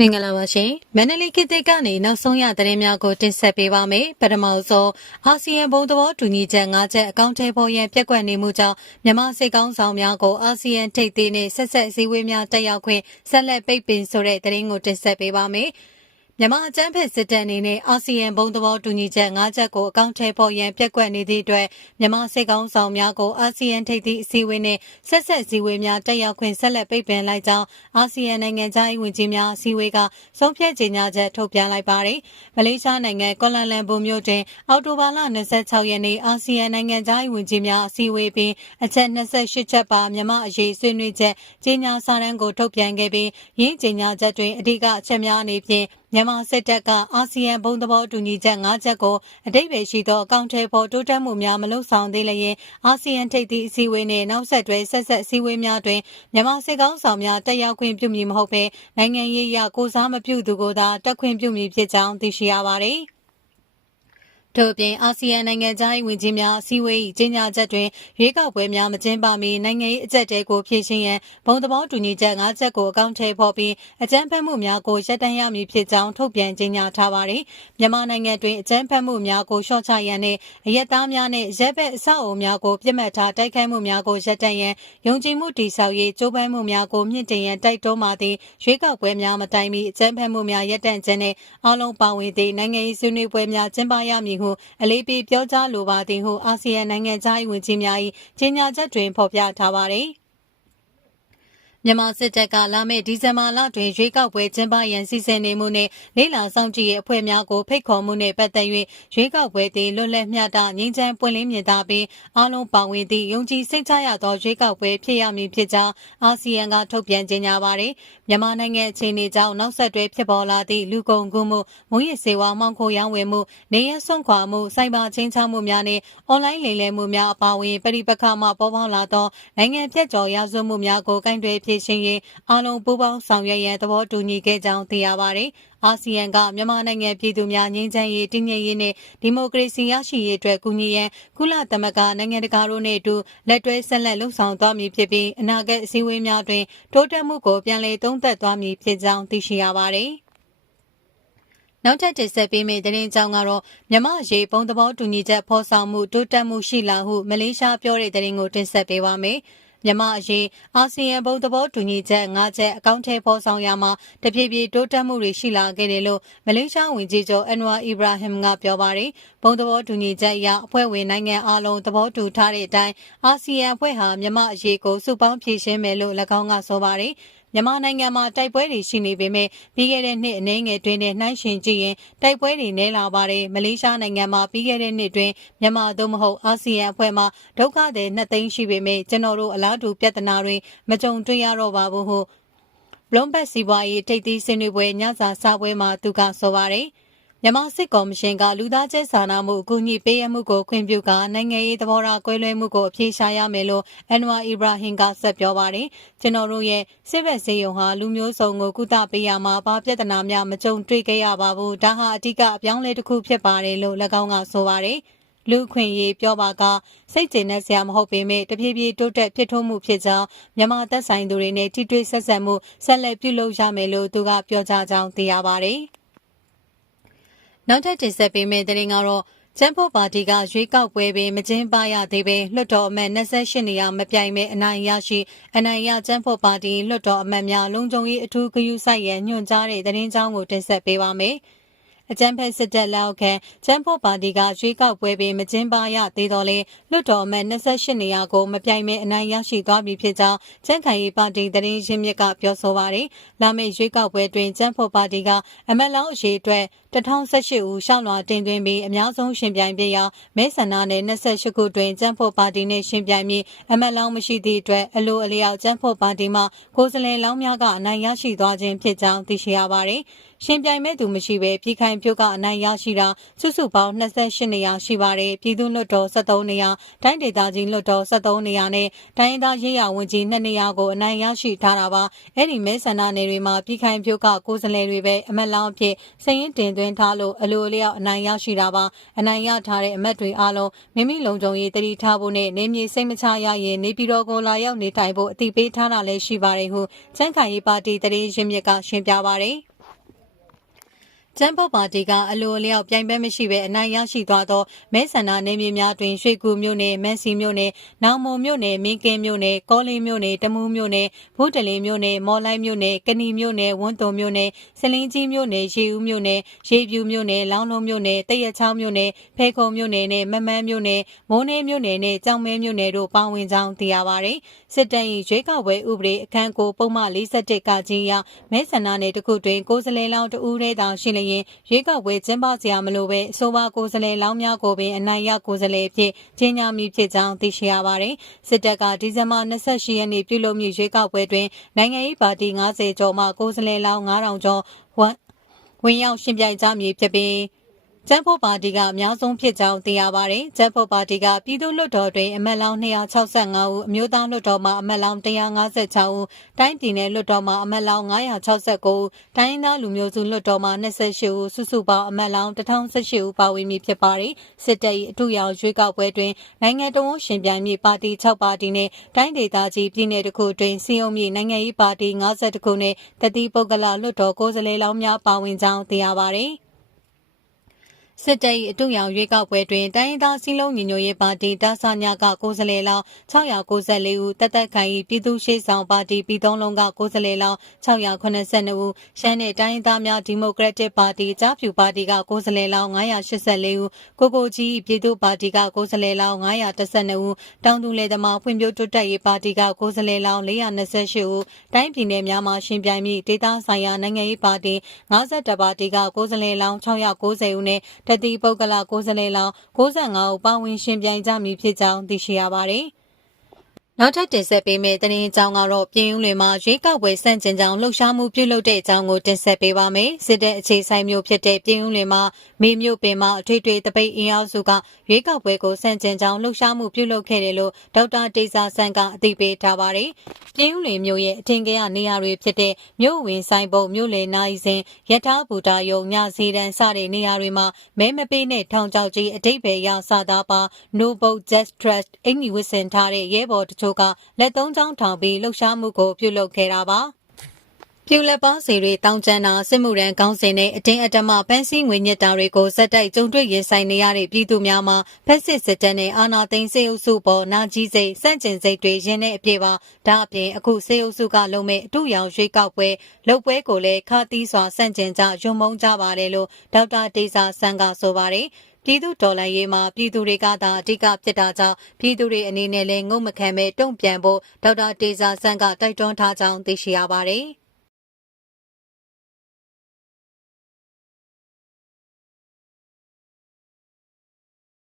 မင်္ဂလာပါရှင်မန္တလေးခေတ်သစ်ကနေနောက်ဆုံးရသတင်းများကိုတင်ဆက်ပေးပါမယ်ပထမဆုံးအာဆီယံဘုံသဘောတူညီချက်၅ချက်အကောင့်ထဲပေါ်ရန်ပြက်ကွက်နေမှုကြောင့်မြန်မာစစ်ကောင်းဆောင်များကိုအာဆီယံထိပ်သီးနှင့်ဆက်ဆက်အစည်းအဝေးများတက်ရောက်ခွင့်ဆက်လက်ပိတ်ပင်ဆိုတဲ့သတင်းကိုတင်ဆက်ပေးပါမယ် မြန်မာအကြမ်းဖက်စစ်တပ်အနေနဲ့အာဆီယံဘုံသဘောတူညီချက်၅ချက်ကိုအကောင့်ထဲပေါ်ရန်ပြက်ကွက်နေသည့်အတွက်မြန်မာစစ်ကောင်ဆောင်များကိုအာဆီယံထိပ်သီးအစည်းအဝေးနဲ့ဆက်ဆက်အစည်းအဝေးများတက်ရောက်ခွင့်ဆက်လက်ပိတ်ပင်လိုက်ကြောင်းအာဆီယံနိုင်ငံသားရေးဝန်ကြီးများအစည်းအဝေးကဆုံးဖြတ်ကြေညာချက်ထုတ်ပြန်လိုက်ပါတယ်။မလေးရှားနိုင်ငံကွာလာလမ်ပူမြို့တွင်အောက်တိုဘာလ26ရက်နေ့အာဆီယံနိုင်ငံသားရေးဝန်ကြီးများအစည်းအဝေးပြီးအချက်28ချက်ပါမြန်မာအရေးဆွေးနွေးချက်ကြေညာစာတမ်းကိုထုတ်ပြန်ခဲ့ပြီးရင်းကြေညာချက်တွင်အဓိကအချက်များအနေဖြင့် မြန်မာစစ်တပ်ကအာဆီယံဘုံသဘောတူညီချက်၅ချက်ကိုအတိတ်ပဲရှိသောအကောင့်ထဲပေါ်တိုးတက်မှုများမလုံဆောင်သေးလျင်အာဆီယံထိပ်သီးအစည်းအဝေးနှင့်နောက်ဆက်တွဲဆက်ဆက်အစည်းအဝေးများတွင်မြန်မာစစ်ကောင်ဆောင်များတက်ရောက်ခွင့်ပြုမည်မဟုတ်ဘဲနိုင်ငံရေးအရကိုစားမပြုသူကိုသာတက်ခွင့်ပြုမည်ဖြစ်ကြောင်းသိရှိရပါသည်။ ထို့အပြင်အာဆီယံနိုင်ငံသား၏ဝန်ကြီးများအစည်းအဝေး၏ကြေညာချက်တွင်ရွေးကောက်ပွဲများမကျင်းပမီနိုင်ငံရေးအကြက်တဲကိုဖြည့်ရှင်းရန်ဘုံသဘောတူညီချက်၅ချက်ကိုအကောင့်ထဲပေါ်ပြီးအကြမ်းဖက်မှုများကိုရပ်တန့်ရမည်ဖြစ်ကြောင်းထုတ်ပြန်ကြေညာထားပါသည်မြန်မာနိုင်ငံတွင်အကြမ်းဖက်မှုများကိုရှော့ချရန်နှင့်အရက်သားများနှင့်ရက်ဘက်အဆောက်အအုံများကိုပြစ်မှတ်ထားတိုက်ခိုက်မှုများကိုရပ်တန့်ရန်ယုံကြည်မှုတည်ဆောက်ရေးကြိုးပမ်းမှုများကိုမြင့်တင်ရန်တိုက်တွန်းပါသည်ရွေးကောက်ပွဲများမတိုင်မီအကြမ်းဖက်မှုများရပ်တန့်ခြင်းနှင့်အလုံးပါဝင်သည့်နိုင်ငံရေးဆွေးနွေးပွဲများကျင်းပရမည်ဟုအလေးပေးပြောကြားလိုပါသည်ဟုအာဆီယံနိုင်ငံသား၏ဝန်ကြီးများ၏ကြေညာချက်တွင်ဖော်ပြထားပါသည် မြန်မာစစ်တပ်ကလာမယ့်ဒီဇင်ဘာလတွင်ရွေးကောက်ပွဲကျင်းပရန်စီစဉ်နေမှုနှင့်လေးလာဆောင်ကြည့်ရဲ့အဖွဲ့များကိုဖိတ်ခေါ်မှုနှင့်ပတ်သက်၍ရွေးကောက်ပွဲသည်လွတ်လပ်မျှတငြိမ်းချမ်းပွင့်လင်းမြင်သာပြီးအားလုံးပါဝင်သည့်ယုံကြည်စိတ်ချရသောရွေးကောက်ပွဲဖြစ်ရမည်ဖြစ်ကြောင်းအာဆီယံကထုတ်ပြန်ကြေညာပါသည်မြန်မာနိုင်ငံအခြေအနေကြောင့်နောက်ဆက်တွဲဖြစ်ပေါ်လာသည့်လူကုန်ကူးမှုမုန်းရစေဝါမှောင်ခိုရောင်းဝယ်မှုနေရဆွန့်ခွာမှုစိုက်ဘာချင်းချမှုများနှင့်အွန်လိုင်းလိမ်လည်မှုများအပါအဝင်ပြည်ပခါမှပေါ်ပေါက်လာသောနိုင်ငံပြည့်ကျော်ရာဇဝမှုများကိုကန့်တွေဖြည့်ရှင်းရေးအားလုံးပူးပေါင်းဆောင်ရွက်ရန်သဘောတူညီခဲ့ကြောင်းသိရပါတယ်။အာဆီယံကမြန်မာနိုင်ငံပြည်သူများငြိမ်းချမ်းရေးတည်ငြိမ်ရေးနဲ့ဒီမိုကရေစီရရှိရေးအတွက်ကူညီရန်ကုလသမဂ္ဂနိုင်ငံတကာတို့နဲ့အတူလက်တွဲဆက်လက်လှုပ်ဆောင်သွားမည်ဖြစ်ပြီးအနာဂတ်အစည်းအဝေးများတွင်တိုးတက်မှုကိုပြန်လည်သုံးသပ်သွားမည်ဖြစ်ကြောင်းသိရှိရပါတယ်။နောက်ထပ်တင်ဆက်ပေးမယ့်သတင်းကြောင်းကတော့မြမရေပုံသဘောတူညီချက်ဖော်ဆောင်မှုတိုးတက်မှုရှိလာဟုမလေးရှားပြောတဲ့သတင်းကိုတင်ဆက်ပေးပါမယ်။ မြန်မာအရေးအာဆီယံဘုံသဘောတူညီချက်၅ချက်အကောင့်ထဲပေါ်ဆောင်ရမှာတဖြည်းဖြည်းတိုးတက်မှုတွေရှိလာခဲ့တယ်လို့မလေးရှားဝန်ကြီးချုပ်အန်ဝါအီဘရာဟင်ကပြောပါတယ်။ဘုံသဘောတူညီချက်အရအဖွဲ့ဝင်နိုင်ငံအလုံးသဘောတူထားတဲ့အတိုင်းအာဆီယံအဖွဲ့ဟာမြန်မာအရေးကိုစုပေါင်းဖြေရှင်းမယ်လို့၎င်းကဆိုပါတယ်။ မြန်မာနိုင်ငံမှာတိုက်ပွဲတွေရှိနေပေမဲ့ပြီးခဲ့တဲ့နှစ်အနည်းငယ်တွင်နဲ့နှိုင်းယှဉ်ကြည့်ရင်တိုက်ပွဲတွေနည်းလာပါတယ်မလေးရှားနိုင်ငံမှာပြီးခဲ့တဲ့နှစ်တွင်မြန်မာသို့မဟုတ်အာဆီယံအဖွဲ့မှဒုက္ခသည်နှစ်သိန်းရှိပေမဲ့ကျွန်တော်တို့အလားတူပြဿနာတွေမကြုံတွေ့ရတော့ပါဘူးဟုဘလုံဘက်စီပွားရေးထိပ်သီးဆွေးနွေးပွဲညစာစားပွဲမှာသူကဆိုပါတယ်။ မြန်မာစစ်ကော်မရှင်ကလူသားချင်းစာနာမှုအကူအညီပေးရမှုကိုခွင့်ပြုကနိုင်ငံရေးသဘောထားကွဲလွဲမှုကိုအပြေရှားရမယ်လို့အန်ဝါအီဘရာဟင်ကဆက်ပြောပါတယ်။ကျွန်တော်တို့ရဲ့စစ်ဘက်စေယုံဟာလူမျိုးစုံကိုကုသပေးရမှာဘာပြဿနာများမကြုံတွေ့ခဲ့ရပါဘူး။ဒါဟာအဓိကအပြောင်းလဲတစ်ခုဖြစ်ပါတယ်လို့၎င်းကဆိုပါတယ်။လူခွင့်ရေးပြောပါကစိတ်ကျေနပ်စရာမဟုတ်ပေမဲ့တဖြည်းဖြည်းတိုးတက်ဖြစ်ထွန်းမှုဖြစ်ကြောင်းမြန်မာသက်ဆိုင်သူတွေနဲ့ထိတွေ့ဆက်ဆံမှုဆက်လက်ပြုလုပ်ရမယ်လို့သူကပြောကြားကြောင်းသိရပါတယ်။ နောက်ထပ်တင်ဆက်ပေးမယ့်သတင်းကတော့ကျန်းဖို့ပါတီကရွေးကောက်ပွဲပင်မကျင်းပရသေးပဲလွှတ်တော်အမတ်28နေရာမပြိုင်မဲ့အနိုင်ရရှိအနိုင်ရကျန်းဖို့ပါတီလွှတ်တော်အမတ်များလုံခြုံရေးအထူးဂရုစိုက်ရန်ညွှန်ကြားတဲ့သတင်းကြောင်းကိုတင်ဆက်ပေးပါမယ်။ အကြံဖက်စစ်တပ်လက်အောက်ခံကျန်းဖို့ပါတီကရွေးကောက်ပွဲပင်မကျင်းပရသေးတော့လေလွှတ်တော်အမတ်28နေရာကိုမပြိုင်မဲအနိုင်ရရှိသွားပြီဖြစ်ကြောင်းကျန်းခိုင်ရေးပါတီတရင်ရင်းမြစ်ကပြောဆိုပါတယ်။လာမယ့်ရွေးကောက်ပွဲတွင်ကျန်းဖို့ပါတီကအမတ်လောင်းအရေးအတွက်2018ဦးရှောင်းလွှာတင်သွင်းပြီးအများဆုံးရှင်ပြိုင်ပြရာမဲဆန္ဒနယ်28ခုတွင်ကျန်းဖို့ပါတီနှင့်ရှင်ပြိုင်ပြီးအမတ်လောင်းမရှိသည့်အတွက်အလိုအလျောက်ကျန်းဖို့ပါတီမှကိုယ်စားလှယ်လောင်းများကအနိုင်ရရှိသွားခြင်းဖြစ်ကြောင်းသိရှိရပါတယ်။ရှင်ပြိုင်မဲ့သူမရှိဘဲပြည်ခိုင်ပြုတ်ကအနိုင်ရရှိတာစုစုပေါင်း28နေရာရှိပါတယ်ပြည်သူ့လွှတ်တော်73နေရာတိုင်းဒေသကြီးလွှတ်တော်73နေရာနဲ့တိုင်းဒေသရေးရာဝန်ကြီး2နေရာကိုအနိုင်ရရှိထားတာပါအဲ့ဒီမဲဆန္ဒနယ်တွေမှာပြည်ခိုင်ပြုတ်ကကိုယ်စားလှယ်တွေပဲအမတ်လောင်းအဖြစ်စည်ရင်တင်သွင်းထားလို့အလိုအလျောက်အနိုင်ရရှိတာပါအနိုင်ရထားတဲ့အမတ်တွေအားလုံးမိမိလုံခြုံရေးတတိထားဖို့နဲ့နေမြေစိတ်မချရရင်နေပြည်တော်ကိုလာရောက်နေထိုင်ဖို့အတိပေးထားတာလည်းရှိပါတယ်ဟုချမ်းခိုင်ရေးပါတီတရင်ရင်းမြစ်ကရှင်းပြပါတယ် ကျန်းဖို့ပါတီကအလိုအလျောက်ပြိုင်ပွဲမရှိဘဲအနိုင်ရရှိသွားသောမဲဆန္ဒနယ်မြေများတွင်ရွှေကူမြို့နယ်မန်စီမြို့နယ်နောင်မုံမြို့နယ်မင်းကင်းမြို့နယ်ကောလင်းမြို့နယ်တမူးမြို့နယ်ဘုဒ္ဓလင်းမြို့နယ်မော်လိုက်မြို့နယ်ကဏီမြို့နယ်ဝန်းတုံမြို့နယ်စလင်းကြီးမြို့နယ်ရေဦးမြို့နယ်ရေပြူမြို့နယ်လောင်းလုံးမြို့နယ်တရက်ချောင်းမြို့နယ်ဖဲခုံမြို့နယ်နဲ့မမန်းမြို့နယ်မိုးနေမြို့နယ်နဲ့ကြောင်မဲမြို့နယ်တို့ပါဝင်ကြောင်းသိရပါတယ်စစ်တပ်၏ရွေးကောက်ပွဲဥပဒေအခန်းကိုပုံမှန်47ကကြီးအရမဲဆန္ဒနယ်တစ်ခုတွင်ကိုယ်စားလှယ်လောင်းတဦးတည်းတောင်ရှိလျင် ရွေးကောက်ပွဲကျင်းပစရာမလိုပဲအဆိုပါကိုယ်စားလှယ်လောင်းများကိုပင် အနိုင်ရကိုယ်စားလှယ်အဖြစ် ကြီးညာမည်ဖြစ်ကြောင်း သိရှိရပါတယ် စစ်တပ်က ဒီဇင်ဘာ28ရက်နေ့ ပြုလုပ်မည့် ရွေးကောက်ပွဲတွင် နိုင်ငံရေးပါတီ90ကျော်မှ ကိုယ်စားလှယ်လောင်း9000ကျော်ဝန်ဝင်ရောက်ရှင်ပြိုင်ကြမည်ဖြစ်ပြီး ကျန်းဖို့ပါတီကအများဆုံးဖြစ်ကြောင်းသိရပါတယ်။ကျန်းဖို့ပါတီကပြည်သူ့လွှတ်တော်တွင်အမတ်လောင်း265ဦးအမျိုးသားလွှတ်တော်မှအမတ်လောင်း156ဦးတိုင်းပြည်နယ်လွှတ်တော်မှအမတ်လောင်း969ဦးတိုင်းရင်းသားလူမျိုးစုလွှတ်တော်မှ28ဦးစုစုပေါင်းအမတ်လောင်း1018ဦးပါဝင်မည်ဖြစ်ပါတယ်။စစ်တပ်၏အထူးရောင်ရွေးကောက်ပွဲတွင်နိုင်ငံတော်ရှင်ပြိုင်မည့်ပါတီ6ပါတီနှင့်တိုင်းဒေသကြီးပြည်နယ်တစ်ခုတွင်စီယုံမည့်နိုင်ငံရေးပါတီ52ခုနှင့်တတိပုဂ္ဂလလွှတ်တော်ကိုယ်စားလှယ်လောင်းများပါဝင်ကြောင်းသိရပါတယ်။ စစ်တပ်၏အတူရောင်ရွေးကောက်ပွဲတွင်တိုင်းရင်းသားစည်းလုံးညီညွတ်ရေးပါတီတာဆာညာကကိုယ်စားလှယ်လောင်း694ဦးတက်တက်ခိုင်၏ပြည်သူ့ရှေ့ဆောင်ပါတီပြည်သုံးလုံးကကိုယ်စားလှယ်လောင်း682ဦးရှမ်းနယ်တိုင်းရင်းသားများဒီမိုကရက်တစ်ပါတီကြားဖြူပါတီကကိုယ်စားလှယ်လောင်း984ဦးကိုကိုကြီးပြည်သူ့ပါတီကကိုယ်စားလှယ်လောင်း912ဦးတောင်သူလယ်သမားဖွံ့ဖြိုးတိုးတက်ရေးပါတီကကိုယ်စားလှယ်လောင်း428ဦးတိုင်းပြည်နယ်များမှရှင်ပြိုင်မည့်ဒေသဆိုင်ရာနိုင်ငံရေးပါတီ52ပါတီကကိုယ်စားလှယ်လောင်း690ဦးနဲ့တတိပုဂ္ဂလကိုယ်စားလှယ်လောင်း65ဦးပါဝင်ရှင်ပြိုင်ကြမည်ဖြစ်ကြောင်းသိရှိရပါတယ်။ နောက်ထပ်တင်ဆက်ပေးမယ့်သတင်းအကြောင်းကတော့ပြည်ဦးလွင်မှာရွေးကောက်ပွဲစန့်ကျင်ကြောင်းလှုပ်ရှားမှုပြုလုပ်တဲ့အကြောင်းကိုတင်ဆက်ပေးပါမယ်။စစ်တပ်အခြေဆိုင်မျိုးဖြစ်တဲ့ပြည်ဦးလွင်မှာမေမြို့ပင်မှာအထွေထွေတပိတ်အင်အားစုကရွေးကောက်ပွဲကိုစန့်ကျင်ကြောင်းလှုပ်ရှားမှုပြုလုပ်ခဲ့တယ်လို့ဒေါက်တာတေဇာဆန်းကအသိပေးထားပါတယ်။ပြည်ဦးလွင်မြို့ရဲ့အထင်ကြီးနေရာတွေဖြစ်တဲ့မြို့ဝင်ဆိုင်ပုံမြို့လေနိုင်စဉ်ရထားဘူတာယုံညစီတန်းစတဲ့နေရာတွေမှာမဲမပေးနဲ့ထောင်ချောက်ကြီးအတိတ်ပဲရစတာပါ No Vote Just Trust အင်္ဂီဝစ်စင်ထားတဲ့ရဲဘော်တချို့ကလက်သုံးချောင်းထောင်ပြီးလှုပ်ရှားမှုကိုပြုလုပ်ခဲ့တာပါပြူလက်ပါစီတွေတောင်းကျမ်းတာစစ်မှုရန်ကောင်းစဉ်နဲ့အတင်းအဓမ္မဖမ်းဆီးငွေညစ်တာတွေကိုစက်တိုက်ကြုံတွေ့ရင်ဆိုင်နေရတဲ့ပြည်သူများမှာဖက်စစ်စစ်တပ်နဲ့အာဏာသိမ်းစေအုပ်စုပေါ်နာကြီးစိတ်စန့်ကျင်စိတ်တွေရင်းတဲ့အပြည့်ပါဒါအပြင်အခုစေအုပ်စုကလုံမဲ့အထူးရောင်ရွေးကောက်ပွဲလှုပ်ပွဲကိုလည်းခါသီးစွာစန့်ကျင်ကြယုံမုန်းကြပါတယ်လို့ဒေါက်တာတေဇာဆန်းကဆိုပါတယ် ပြည်သူတော်လှန်ရေးမှာပြည်သူတွေကသာအဓိကဖြစ်တာကြောင့်ပြည်သူတွေအနေနဲ့လည်းငုံမခံမဲ့တုံ့ပြန်ဖို့ဒေါက်တာတေဇာဆန်းကတိုက်တွန်းထားကြောင်းသိရှိရပါတယ်။